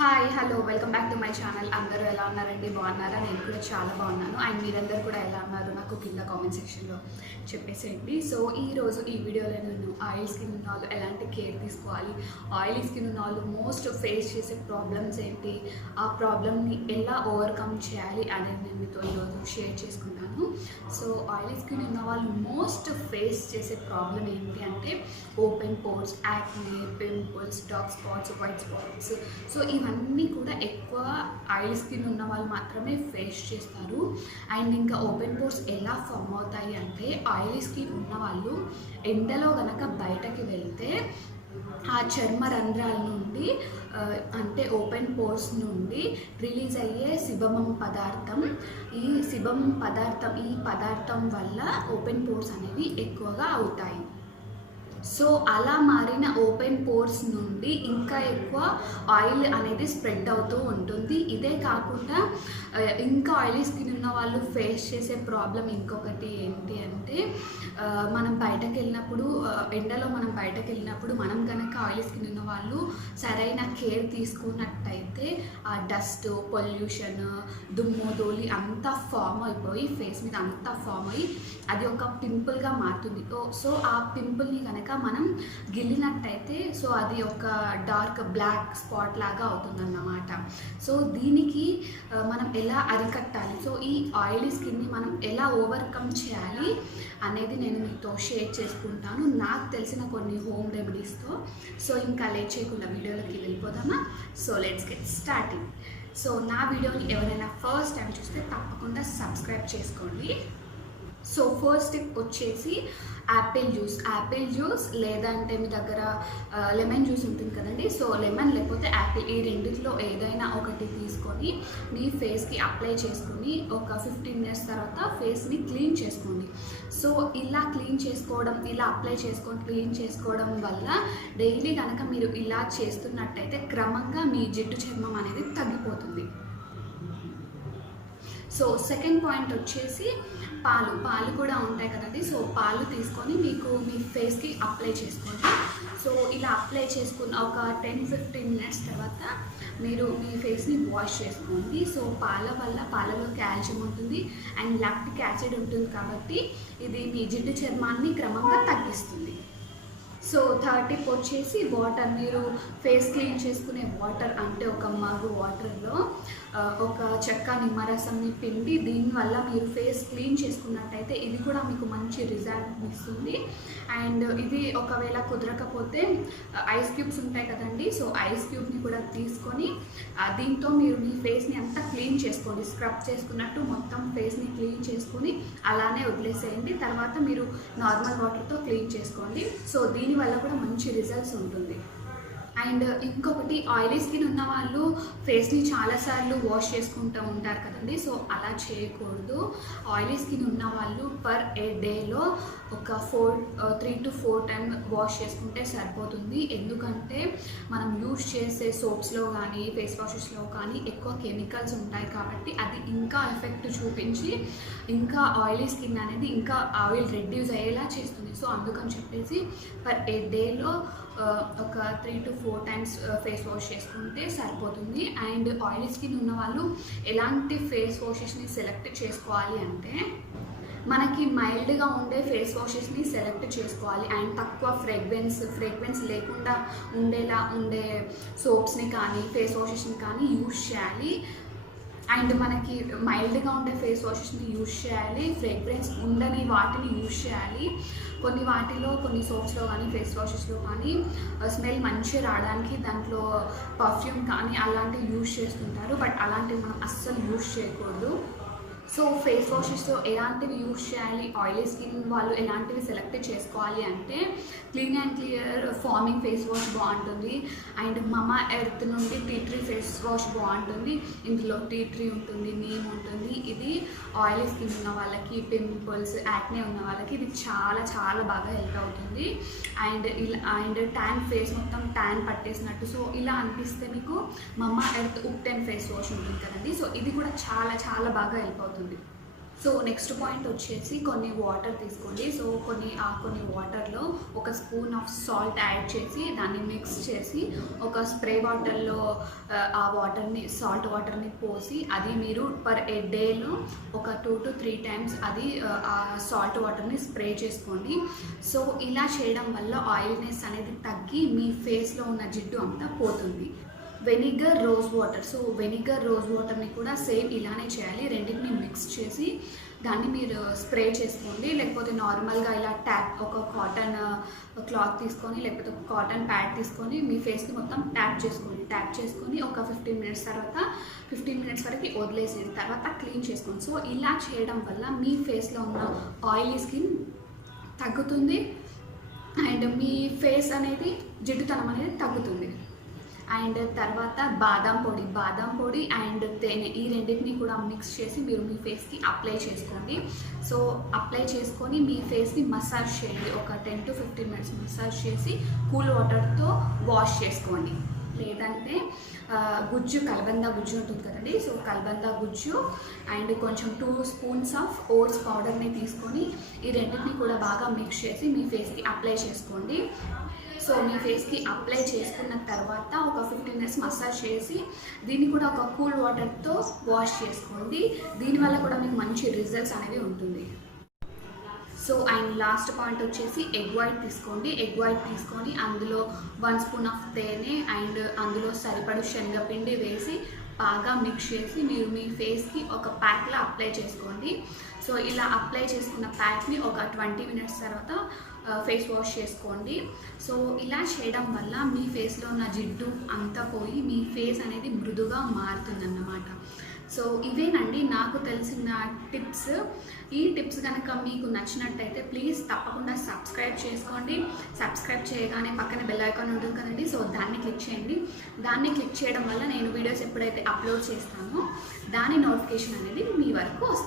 Hi hello welcome back to my channel. అందరూ ఎలా ఉన్నారండి? బాగున్నారా? నేను కూడా చాలా బాగున్నాను. అండ్ మీరందరూ కూడా ఎలా ఉన్నారు నాకు కింద కామెంట్ సెక్షన్లో చెప్పేసేయండి. సో ఈరోజు ఈ వీడియోలో నేను ఆయిల్ స్కిన్ ఉన్న వాళ్ళు ఎలాంటి కేర్ తీసుకోవాలి, ఆయిలీ స్కిన్ ఉన్న వాళ్ళు మోస్ట్ ఫేస్ చేసే ప్రాబ్లమ్స్ ఏంటి, ఆ ప్రాబ్లమ్ని ఎలా ఓవర్కమ్ చేయాలి అనేది నేను మీతో ఈరోజు షేర్ చేసుకుంటాను. సో ఆయిలీ స్కిన్ ఉన్న వాళ్ళు మోస్ట్ ఫేస్ చేసే ప్రాబ్లం ఏంటి అంటే open pores, acne, pimples, dark spots, white spots. So ఇవన్నీ కూడా ఎక్కువ ఆయిల్ స్కిన్ ఉన్న వాళ్ళు మాత్రమే ఫేస్ చేస్తారు. అండ్ ఇంకా ఓపెన్ పోర్స్ ఎలా ఫామ్ అవుతాయి అంటే ఆయిలీ స్కిన్ ఉన్న వాళ్ళు ఎండలో కనుక బయటకి వెళ్తే ఆ చర్మ రంధ్రాల నుండి అంటే ఓపెన్ పోర్స్ నుండి రిలీజ్ అయ్యే సిబమం పదార్థం, ఈ పదార్థం వల్ల ఓపెన్ పోర్స్ అనేవి ఎక్కువగా అవుతాయి. సో అలా మారిన ఓపెన్ పోర్స్ నుండి ఇంకా ఎక్కువ ఆయిల్ అనేది స్ప్రెడ్ అవుతూ ఉంటుంది. ఇదే కాకుండా ఇంకా ఆయిలీ స్కిన్ ఉన్న వాళ్ళు ఫేస్ చేసే ప్రాబ్లం ఇంకొకటి ఏంటి అంటే మనం బయటకు వెళ్ళినప్పుడు, ఎండలో మనం బయటకు వెళ్ళినప్పుడు మనం కనుక ఆయిలీ స్కిన్ ఉన్న వాళ్ళు సరైన కేర్ తీసుకున్నట్టయితే ఆ డస్ట్, పొల్యూషన్, దుమ్ము, ధూళి అంతా ఫామ్ అయిపోయి ఫేస్ మీద అంతా ఫామ్ అయ్యి అది ఒక పింపుల్గా మారుతుంది. సో ఆ పింపుల్ని కనుక మనం గిల్లినట్టయితే సో అది ఒక డార్క్ బ్లాక్ స్పాట్ లాగా అవుతుందన్నమాట. సో దీనికి మనం ఎలా అరికట్టాలి, సో ఈ ఆయిలీ స్కిన్ని మనం ఎలా ఓవర్కమ్ చేయాలి అనేది నేను మీతో షేర్ చేసుకుంటాను నాకు తెలిసిన కొన్ని హోమ్ రెమెడీస్తో. సో ఇంకా లేట్ చేయకుండా వీడియోలోకి వెళ్ళిపోదామా? So let's get starting. So నా వీడియోని ఎవరైనా ఫస్ట్ టైం చూస్తే తప్పకుండా సబ్స్క్రైబ్ చేసుకోండి. సో ఫస్ట్ స్టెప్ వచ్చేసి యాపిల్ జ్యూస్ లేదంటే మీ దగ్గర లెమన్ జ్యూస్ ఉంటుంది కదండి. సో లెమన్ లేకపోతే యాపిల్, ఈ రెండిట్లో ఏదైనా ఒకటి తీసుకొని మీ ఫేస్కి అప్లై చేసుకొని ఒక 15 minutes తర్వాత ఫేస్ని క్లీన్ చేసుకోండి. సో ఇలా అప్లై చేసుకొని క్లీన్ చేసుకోవడం వల్ల డైలీ కనుక మీరు ఇలా చేస్తున్నట్టయితే క్రమంగా మీ జిడ్డు చర్మం అనేది తగ్గిపోతుంది. సో సెకండ్ పాయింట్ వచ్చేసి పాలు కూడా ఉంటాయి కదండి. సో పాలు తీసుకొని మీ ఫేస్కి అప్లై చేసుకోండి. సో ఇలా అప్లై చేసుకున్న ఒక 10-15 minutes తర్వాత మీరు మీ ఫేస్ని వాష్ చేసుకోండి. సో పాలలో కాల్షియం ఉంటుంది అండ్ లాక్టిక్ యాసిడ్ ఉంటుంది కాబట్టి ఇది మీ జిడ్డు చర్మాన్ని క్రమంగా తగ్గిస్తుంది. సో థర్డ్ టిప్ వచ్చేసి వాటర్. మీరు ఫేస్ క్లీన్ చేసుకునే వాటర్ అంటే ఒక మగ్గు వాటర్లో ఒక చెక్క నిమ్మరసంని పిండి దీనివల్ల మీరు ఫేస్ క్లీన్ చేసుకున్నట్టయితే ఇది కూడా మీకు మంచి రిజల్ట్ ఇస్తుంది. అండ్ ఇది ఒకవేళ కుదరకపోతే ఐస్ క్యూబ్స్ ఉంటాయి కదండి. సో ఐస్ క్యూబ్ని కూడా తీసుకొని దీంతో మీరు మీ ఫేస్ని అంతా క్లీన్ చేసుకోండి. స్క్రబ్ చేసుకున్నట్టు మొత్తం ఫేస్ని క్లీన్ చేసుకొని అలానే వదిలేసేయండి. తర్వాత మీరు నార్మల్ వాటర్తో క్లీన్ చేసుకోండి. సో దీనివల్ల కూడా మంచి రిజల్ట్స్ ఉంటుంది. అండ్ ఇంకొకటి, ఆయిలీ స్కిన్ ఉన్న వాళ్ళు ఫేస్ని చాలాసార్లు వాష్ చేసుకుంటూ ఉంటారు కదండి. సో అలా చేయకూడదు. ఆయిలీ స్కిన్ ఉన్న వాళ్ళు పర్ డేలో ఒక 3 to 4 times వాష్ చేసుకుంటే సరిపోతుంది. ఎందుకంటే మనం యూజ్ చేసే సోప్స్లో కానీ ఫేస్ వాషెస్లో కానీ ఎక్కువ కెమికల్స్ ఉంటాయి కాబట్టి అది ఇంకా ఎఫెక్ట్ చూపించి ఇంకా ఆయిలీ స్కిన్ అనేది ఇంకా ఆయిల్ రెడ్యూస్ అయ్యేలా చేస్తుంది. సో అందుకని చెప్పేసి పర్ డేలో ఒక 3 to 4 times ఫేస్ వాష్ చేసుకుంటే సరిపోతుంది. అండ్ ఆయిలీ స్కిన్ ఉన్న వాళ్ళు ఎలాంటి ఫేస్ వాషెస్ని సెలెక్ట్ చేసుకోవాలి అంటే మనకి మైల్డ్గా ఉండే ఫేస్ వాషెస్ని సెలెక్ట్ చేసుకోవాలి. అండ్ తక్కువ ఫ్రేగ్రెన్స్ లేకుండా ఉండే సోప్స్ని కానీ ఫేస్ వాషెస్ని కానీ యూజ్ చేయాలి. అండ్ మనకి మైల్డ్గా ఉండే ఫేస్ వాషెస్ని యూజ్ చేయాలి, ఫ్రేగ్రెన్స్ ఉండని వాటిని యూజ్ చేయాలి. కొన్ని సోప్స్లో కానీ ఫేస్ వాషెస్లో కానీ స్మెల్ మంచిగా రావడానికి దాంట్లో పర్ఫ్యూమ్ కానీ అలాంటివి యూజ్ చేస్తుంటారు. బట్ అలాంటివి మనం అస్సలు యూజ్ చేయకూడదు. సో ఫేస్ వాషెస్లో ఎలాంటివి యూజ్ చేయాలి, ఆయిలీ స్కిన్ వాళ్ళు ఎలాంటివి సెలెక్ట్ చేసుకోవాలి అంటే clean and clear farming face wash బాగుంటుంది. అండ్ మమా ఎర్త్ నుండి టీ ట్రీ ఫేస్ వాష్ బాగుంటుంది. ఇందులో టీ ట్రీ ఉంటుంది, నీమ్ ఉంటుంది. ఇది ఆయిలీ స్కిన్ ఉన్న వాళ్ళకి, పింపుల్స్, యాక్నే ఉన్న వాళ్ళకి ఇది చాలా చాలా బాగా హెల్ప్ అవుతుంది. అండ్ ట్యాన్ ఫేస్ మొత్తం ట్యాన్ పట్టేసినట్టు సో ఇలా అనిపిస్తే మీకు మమా ఎర్త్ ఉప్టెన్ ఫేస్ వాష్ ఉంటుంది కదండి. సో ఇది కూడా చాలా చాలా బాగా హెల్ప్ అవుతుంది. సో నెక్స్ట్ పాయింట్ వచ్చేసి కొన్ని వాటర్ తీసుకోండి. సో కొన్ని వాటర్లో ఒక స్పూన్ ఆఫ్ సాల్ట్ యాడ్ చేసి దాన్ని మిక్స్ చేసి ఒక స్ప్రే బాటిల్లో ఆ సాల్ట్ వాటర్ని పోసి అది మీరు పర్ ఏ డేలో ఒక 2 to 3 times అది ఆ సాల్ట్ వాటర్ని స్ప్రే చేసుకోండి. సో ఇలా చేయడం వల్ల ఆయిల్నెస్ అనేది తగ్గి మీ ఫేస్లో ఉన్న జిడ్డు అంతా పోతుంది. Vinegar rose water. So vinegar rose వాటర్ని కూడా సేమ్ ఇలానే చేయాలి. రెండింటిని మిక్స్ చేసి దాన్ని మీరు స్ప్రే చేసుకోండి. లేకపోతే నార్మల్గా ఇలా ఒక కాటన్ క్లాత్ తీసుకొని లేకపోతే ఒక కాటన్ ప్యాడ్ తీసుకొని మీ ఫేస్ని మొత్తం ట్యాప్ చేసుకొని ఒక 15 minutes వరకు వదిలేసేయండి. తర్వాత క్లీన్ చేసుకోండి. సో ఇలా చేయడం వల్ల మీ ఫేస్లో ఉన్న ఆయిలీ స్కిన్ తగ్గుతుంది అండ్ మీ ఫేస్ అనేది జిడ్డుతనం అనేది తగ్గుతుంది. అండ్ తర్వాత బాదం పొడి అండ్ తేనె ఈ రెండింటిని కూడా మిక్స్ చేసి మీరు మీ ఫేస్కి అప్లై చేసుకోండి. సో అప్లై చేసుకొని మీ ఫేస్ని మసాజ్ చేయండి. ఒక 10 to 15 minutes మసాజ్ చేసి కూల్ వాటర్తో వాష్ చేసుకోండి. లేదంటే కలబంద గుజ్జు ఉంటుంది కదండి. సో కలబంద గుజ్జు అండ్ కొంచెం 2 spoons ఆఫ్ ఓట్స్ పౌడర్ని తీసుకొని ఈ రెండింటిని కూడా బాగా మిక్స్ చేసి మీ ఫేస్కి అప్లై చేసుకోండి. సో మీ ఫేస్కి అప్లై చేసుకున్న తర్వాత ఒక 15 minutes మసాజ్ చేసి దీన్ని కూడా ఒక కూల్ వాటర్తో వాష్ చేసుకోండి. దీనివల్ల కూడా మీకు మంచి రిజల్ట్స్ అనేది ఉంటుంది. సో అండ్ లాస్ట్ పాయింట్ వచ్చేసి ఎగ్ వైట్ తీసుకోండి. ఎగ్ వైట్ తీసుకొని అందులో 1 spoon ఆఫ్ తేనె అండ్ అందులో సరిపడు శనగపిండి వేసి బాగా మిక్స్ చేసి మీరు మీ ఫేస్కి ఒక ప్యాక్లా అప్లై చేసుకోండి. సో ఇలా అప్లై చేసుకున్న ప్యాక్ని ఒక 20 minutes తర్వాత ఫేస్ వాష్ చేసుకోండి. సో ఇలా చేయడం వల్ల మీ ఫేస్లో ఉన్న జిడ్డు అంతా పోయి మీ ఫేస్ అనేది మృదుగా మారుతుందన్నమాట. సో ఇవేనండి నాకు తెలిసిన టిప్స్. ఈ టిప్స్ కనుక మీకు నచ్చినట్టయితే ప్లీజ్ తప్పకుండా సబ్స్క్రైబ్ చేసుకోండి. సబ్స్క్రైబ్ చేయగానే పక్కన బెల్ ఐకాన్ ఉంటుంది కదండి. సో దాన్ని క్లిక్ చేయండి. దాన్ని క్లిక్ చేయడం వల్ల నేను వీడియోస్ ఎప్పుడైతే అప్లోడ్ చేస్తానో దాని నోటిఫికేషన్ అనేది మీ వరకు వస్తుంది.